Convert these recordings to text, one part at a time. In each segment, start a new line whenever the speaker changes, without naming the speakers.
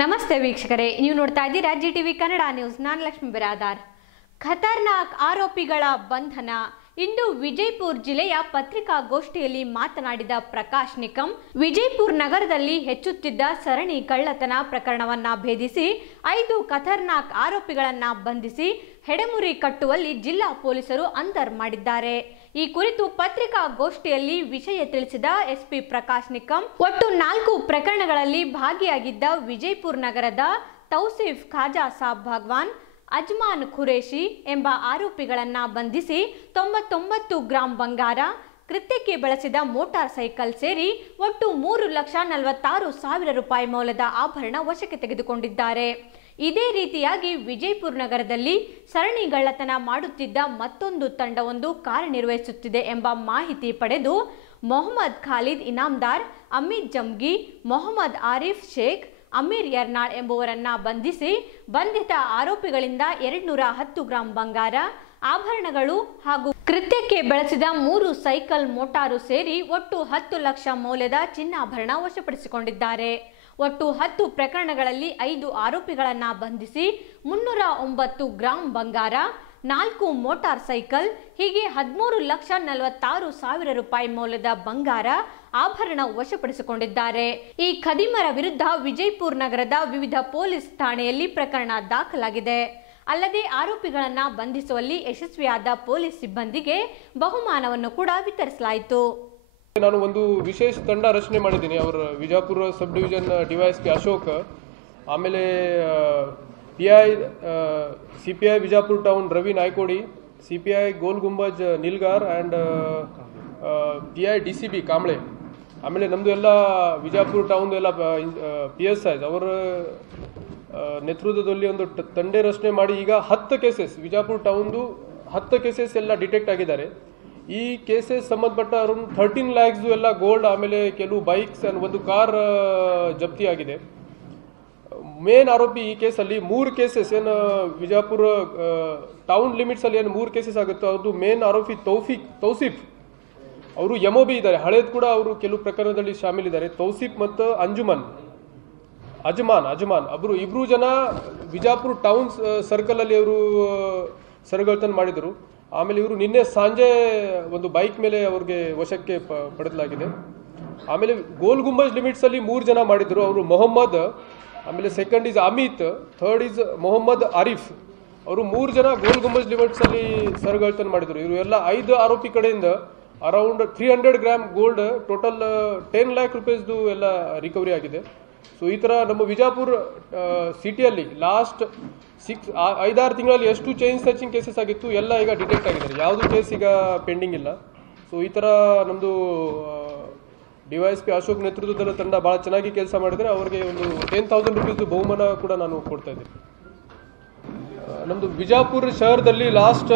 ನಮಸ್ತೆ ವೀಕ್ಷಕರೇ, ನೀವು ನೋಡ್ತಾ ಇದ್ದೀರಾ ಜಿ ಟಿವಿ ಕನ್ನಡ ನ್ಯೂಸ್. ನಾನು ಲಕ್ಷ್ಮಿ ಬಿರಾದಾರ್. ಖತರ್ನಾಕ್ ಆರೋಪಿಗಳ ಬಂಧನ. ಇಂದು ವಿಜಯಪುರ ಜಿಲ್ಲೆಯ ಪತ್ರಿಕಾಗೋಷ್ಠಿಯಲ್ಲಿ ಮಾತನಾಡಿದ ಪ್ರಕಾಶ್ ನಿಕಂ, ವಿಜಯಪುರ ನಗರದಲ್ಲಿ ಹೆಚ್ಚುತ್ತಿದ್ದ ಸರಣಿ ಕಳ್ಳತನ ಪ್ರಕರಣವನ್ನ ಭೇದಿಸಿ, ಐದು ಖತರ್ನಾಕ್ ಆರೋಪಿಗಳನ್ನ ಬಂಧಿಸಿ, ಹೆಡೆಮುರಿ ಕಟ್ಟುವಲ್ಲಿ ಜಿಲ್ಲಾ ಪೊಲೀಸರು ಅಂತರ್ ಮಾಡಿದ್ದಾರೆ. ಈ ಕುರಿತು ಪತ್ರಿಕಾಗೋಷ್ಠಿಯಲ್ಲಿ ವಿಷಯ ತಿಳಿಸಿದ ಎಸ್ಪಿ ಪ್ರಕಾಶ್ ನಿಕಂ, ಒಟ್ಟು ನಾಲ್ಕು ಪ್ರಕರಣಗಳಲ್ಲಿ ಭಾಗಿಯಾಗಿದ್ದ ವಿಜಯಪುರ ನಗರದ ತೌಸೀಫ್ ಖಾಜಾ ಸಾಬ್ ಭಗವಾನ್, ಅಜ್ಮಾನ್ ಖುರೇಶಿ ಎಂಬ ಆರೋಪಿಗಳನ್ನ ಬಂಧಿಸಿ ತೊಂಬತ್ತೊಂಬತ್ತು ಗ್ರಾಂ ಬಂಗಾರ ಕೃತ್ಯಕ್ಕೆ ಬಳಸಿದ ಮೋಟಾರ್ ಸೈಕಲ್ ಸೇರಿ ಒಟ್ಟು ಮೂರು ಲಕ್ಷ ನಲವತ್ತಾರು ಸಾವಿರ ರೂಪಾಯಿ ಮೌಲ್ಯದ ಆಭರಣ ವಶಕ್ಕೆ ತೆಗೆದುಕೊಂಡಿದ್ದಾರೆ. ಇದೇ ರೀತಿಯಾಗಿ ವಿಜಯಪುರ ನಗರದಲ್ಲಿ ಸರಣಿ ಗಳ್ಳತನ ಮಾಡುತ್ತಿದ್ದ ಮತ್ತೊಂದು ತಂಡವೊಂದು ಕಾರ್ಯನಿರ್ವಹಿಸುತ್ತಿದೆ ಎಂಬ ಮಾಹಿತಿ ಪಡೆದು ಮೊಹಮ್ಮದ್ ಖಾಲಿದ್ ಇನಾಮ್ದಾರ್, ಅಮಿತ್ ಜಮ್ಗಿ, ಮೊಹಮ್ಮದ್ ಆರಿಫ್ ಶೇಖ್ ಅಮೀರ್ ಯರ್ನಾಳ್ ಎಂಬುವರನ್ನ ಬಂಧಿಸಿ ಬಂಧಿತ ಆರೋಪಿಗಳಿಂದ ಎರಡ್ನೂರ ಹತ್ತು ಗ್ರಾಂ ಬಂಗಾರ, ಆಭರಣಗಳು ಹಾಗೂ ಕೃತ್ಯಕ್ಕೆ ಬಳಸಿದ ಮೂರು ಸೈಕಲ್ ಮೋಟಾರು ಸೇರಿ ಒಟ್ಟು ಹತ್ತು ಲಕ್ಷ ಮೌಲ್ಯದ ಚಿನ್ನಾಭರಣ ವಶಪಡಿಸಿಕೊಂಡಿದ್ದಾರೆ. ಒಟ್ಟು ಹತ್ತು ಪ್ರಕರಣಗಳಲ್ಲಿ ಐದು ಆರೋಪಿಗಳನ್ನ ಬಂಧಿಸಿ ಮುನ್ನೂರ ಒಂಬತ್ತು ಗ್ರಾಂ ಬಂಗಾರ ನಾಲ್ಕು ಮೋಟಾರ್ ಸೈಕಲ್, ಹೀಗೆ ಹದಿಮೂರು ಲಕ್ಷ ನಲವತ್ತಾರು ಸಾವಿರ ರೂಪಾಯಿ ಮೌಲ್ಯದ ಬಂಗಾರ ಆಭರಣ ವಶಪಡಿಸಿಕೊಂಡಿದ್ದಾರೆ. ಈ ಖದೀಮರ ವಿರುದ್ಧ ವಿಜಯಪುರ ನಗರದ ವಿವಿಧ ಪೊಲೀಸ್ ಠಾಣೆಯಲ್ಲಿ ಪ್ರಕರಣ ದಾಖಲಾಗಿದೆ. ಅಲ್ಲದೆ ಆರೋಪಿಗಳನ್ನ ಬಂಧಿಸುವಲ್ಲಿ ಯಶಸ್ವಿಯಾದ ಪೊಲೀಸ್ ಸಿಬ್ಬಂದಿಗೆ ಬಹುಮಾನವನ್ನು ಕೂಡ ವಿತರಿಸಲಾಯಿತು.
ನಾನು ಒಂದು ವಿಶೇಷ ತಂಡ ರಚನೆ ಮಾಡಿದ್ದೀನಿ. ಅವರ Vijapura sub division DYSP Ashok, ಆಮೇಲೆ P I C P I Vijapura town Ravi Naikodi C P I Gol Gumbaz Nilgar and P I D C B Kamble ಆಮೇಲೆ ನಮ್ಮದು ಎಲ್ಲ ವಿಜಾಪುರ ಟೌನ್ದು ಎಲ್ಲ ಪಿ ಎಸ್ ಐಸ್ ಅವರ ನೇತೃತ್ವದಲ್ಲಿ ಒಂದು ತಂಡೆ ರಚನೆ ಮಾಡಿ ಈಗ ಹತ್ತು ಕೇಸಸ್ ವಿಜಾಪುರ ಟೌನ್ದು ಹತ್ತು ಕೇಸಸ್ ಎಲ್ಲ ಡಿಟೆಕ್ಟ್ ಆಗಿದ್ದಾರೆ. ಈ ಕೇಸಸ್ ಸಂಬಂಧಪಟ್ಟ ಅರೌಂಡ್ ಥರ್ಟೀನ್ ಲ್ಯಾಕ್ಸ್ದು ಎಲ್ಲ ಗೋಲ್ಡ್ ಆಮೇಲೆ ಕೆಲವು ಬೈಕ್ಸ್ ಆ್ಯಂಡ್ ಒಂದು ಕಾರ್ ಜಪ್ತಿ ಆಗಿದೆ. ಮೇನ್ ಆರೋಪಿ ಈ ಕೇಸಲ್ಲಿ ಮೂರು ಕೇಸಸ್ ಏನು ವಿಜಾಪುರ ಟೌನ್ ಲಿಮಿಟ್ಸಲ್ಲಿ ಏನು ಮೂರು ಕೇಸಸ್ ಆಗುತ್ತೋ ಅದು ಮೇನ್ ಆರೋಪಿ ತೌಫಿಕ್, ತೌಸಿಫ್. ಅವರು ಎಂ ಬಿ ಇದ್ದಾರೆ. ಹಳೇದು ಕೂಡ ಅವರು ಕೆಲವು ಪ್ರಕರಣದಲ್ಲಿ ಶಾಮೀಲಿದ್ದಾರೆ ತೌಸಿಫ್ ಮತ್ತು ಅಂಜುಮನ್. ಅಜಮಾನ್ ಅಜಮಾನ್. ಅಬ್ರು ಇಬ್ರು ಜನ ವಿಜಾಪುರ ಟೌನ್ ಸರ್ಕಲ್ ಅಲ್ಲಿ ಅವರು ಸರಗಳ್ತನ ಮಾಡಿದರು. ಆಮೇಲೆ ಇವರು ನಿನ್ನೆ ಸಂಜೆ ಒಂದು ಬೈಕ್ ಮೇಲೆ ಅವ್ರಿಗೆ ವಶಕ್ಕೆ ಪಡೆದಲಾಗಿದೆ. ಆಮೇಲೆ ಗೋಲ್ ಗುಂಬಜ್ ಲಿಮಿಟ್ಸ್ ಅಲ್ಲಿ ಮೂರು ಜನ ಮಾಡಿದ್ರು. ಅವರು ಮೊಹಮ್ಮದ್ ಆಮೇಲೆ second is Amit third is Mohammed Arif ಅವರು ಮೂರು ಜನ ಗೋಲ್ ಗುಂಬಜ್ ಲಿಮಿಟ್ಸಲ್ಲಿ ಮಾಡಿದರು ಮಾಡಿದ್ರು. ಇವರು ಎಲ್ಲ ಐದು ಆರೋಪಿ ಕಡೆಯಿಂದ around three hundred gram gold total ten lakh ರುಪೀಸ್ದು ಎಲ್ಲ ರಿಕವರಿ ಆಗಿದೆ. ಸೊ ಈ ಥರ ನಮ್ಮ ವಿಜಾಪುರ ಸಿಟಿಯಲ್ಲಿ ಲಾಸ್ಟ್ ಸಿಕ್ಸ್ ಐದಾರು ತಿಂಗಳಲ್ಲಿ ಎಷ್ಟು ಚೈನ್ ಸ್ಟ್ರೆಚಿಂಗ್ ಕೇಸಸ್ ಆಗಿತ್ತು, ಎಲ್ಲ ಈಗ ಡಿಟೆಕ್ಟ್ ಆಗಿದ್ದಾರೆ. ಯಾವುದು ಕೇಸ್ ಈಗ ಪೆಂಡಿಂಗ್ ಇಲ್ಲ. ಸೊ ಈ ಥರ ನಮ್ಮದು ಡಿವೈಸ್ ಪಿ ಅಶೋಕ್ ನೇತೃತ್ವದ ತಂಡ ಭಾಳ ಚೆನ್ನಾಗಿ ಕೆಲಸ ಮಾಡಿದರೆ ಅವರಿಗೆ ಒಂದು ಟೆನ್ ತೌಸಂಡ್ ರುಪೀಸ್ದು ಬಹುಮಾನ ಕೂಡ ನಾನು ಕೊಡ್ತಾ ಇದ್ದೀನಿ. ನಮ್ಮದು ವಿಜಾಪುರ ಶಹರದಲ್ಲಿ ಲಾಸ್ಟ್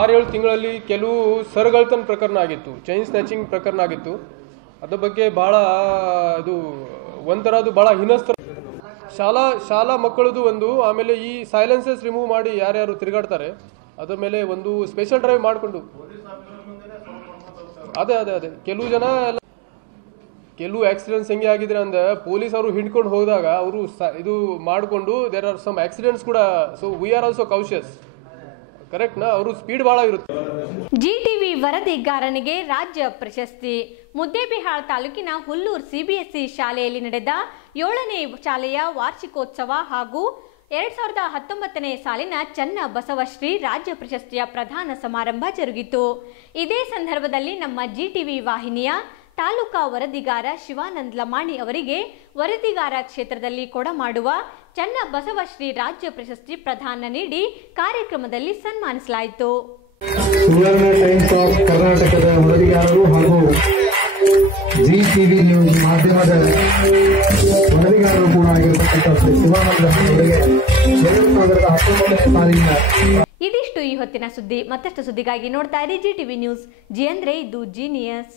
ಆರೇಳು ತಿಂಗಳಲ್ಲಿ ಕೆಲವು ಸರಗಳ್ತನ ಪ್ರಕರಣ ಆಗಿತ್ತು ಚೈನ್ ಸ್ನ್ಯಾಚಿಂಗ್ ಪ್ರಕರಣ ಆಗಿತ್ತು. ಅದ್ರ ಬಗ್ಗೆ ಭಾಳ ಇದು ಒಂಥರ ಅದು ಭಾಳ ಹಿನಸ್ತ ಶಾಲಾ ಶಾಲಾ ಮಕ್ಕಳದು ಒಂದು, ಆಮೇಲೆ ಈ ಸೈಲೆನ್ಸಸ್ ರಿಮೂವ್ ಮಾಡಿ ಯಾರ್ಯಾರು ತಿರುಗಾಡ್ತಾರೆ, ಅದ್ರ ಮೇಲೆ ಒಂದು ಸ್ಪೆಷಲ್ ಡ್ರೈವ್ ಮಾಡಿಕೊಂಡು ಅದೇ ಅದೇ ಅದೇ, ಕೆಲವು ಜನ ಎಲ್ಲ ಕೆಲವು ಆಕ್ಸಿಡೆಂಟ್ಸ್ ಹೆಂಗೆ ಆಗಿದ್ರೆ ಅಂದ್ರೆ ಪೊಲೀಸ್ ಅವರು ಹಿಡ್ಕೊಂಡು ಹೋದಾಗ ಅವರು ಇದು ಮಾಡಿಕೊಂಡು ದೇರ್ ಆರ್ ಸಮ್ ಆಕ್ಸಿಡೆಂಟ್ಸ್ ಕೂಡ so we are also cautious ಅವರು ಸ್ಪೀಡ್ ಭಾಳ ಇರುತ್ತೆ.
ಜಿ ಟಿವಿ ವರದಿಗಾರನಿಗೆ ರಾಜ್ಯ ಪ್ರಶಸ್ತಿ. ಮುದ್ದೇಬಿಹಾಳ್ ತಾಲೂಕಿನ ಹುಲ್ಲೂರ್ ಸಿಬಿಎಸ್ಇ ಶಾಲೆಯಲ್ಲಿ ನಡೆದ ಏಳನೇ ಶಾಲೆಯ ವಾರ್ಷಿಕೋತ್ಸವ ಹಾಗೂ ಎರಡ್ ಸಾವಿರದ ಹತ್ತೊಂಬತ್ತನೇ ಸಾಲಿನ ಚನ್ನ ಬಸವಶ್ರೀ ರಾಜ್ಯ ಪ್ರಶಸ್ತಿಯ ಪ್ರಧಾನ ಸಮಾರಂಭ ಜರುಗಿತು. ಇದೇ ಸಂದರ್ಭದಲ್ಲಿ ನಮ್ಮ ಜಿಟಿವಿ ವಾಹಿನಿಯ ತಾಲೂಕಾ ವರದಿಗಾರ ಶಿವಾನಂದ್ ಲಮಾಣಿ ಅವರಿಗೆ ವರದಿಗಾರ ಕ್ಷೇತ್ರದಲ್ಲಿ ಕೊಡಮಾಡುವ ಚನ್ನ ಬಸವಶ್ರೀ ರಾಜ್ಯ ಪ್ರಶಸ್ತಿ ಪ್ರದಾನ ನೀಡಿ ಕಾರ್ಯಕ್ರಮದಲ್ಲಿ ಸನ್ಮಾನಿಸಲಾಯಿತು.
ಕರ್ನಾಟಕದ ವರದಿಗಾರರು ಹಾಗೂ ಜಿ ಟಿವಿ ನ್ಯೂಸ್ ಮಾಧ್ಯಮದ ವರದಿಗಾರರು ಕೂಡ ಆಗಿರತಕ್ಕಂಥ
ಇದಿಷ್ಟು ಈ ಹೊತ್ತಿನ ಸುದ್ದಿ. ಮತ್ತಷ್ಟು ಸುದ್ದಿಗಾಗಿ ನೋಡ್ತಾ ಇರಿ ಜಿ ಟಿವಿ ನ್ಯೂಸ್. ಜಿ ಅಂದ್ರೆ ಇದು ಜೀನಿಯಸ್.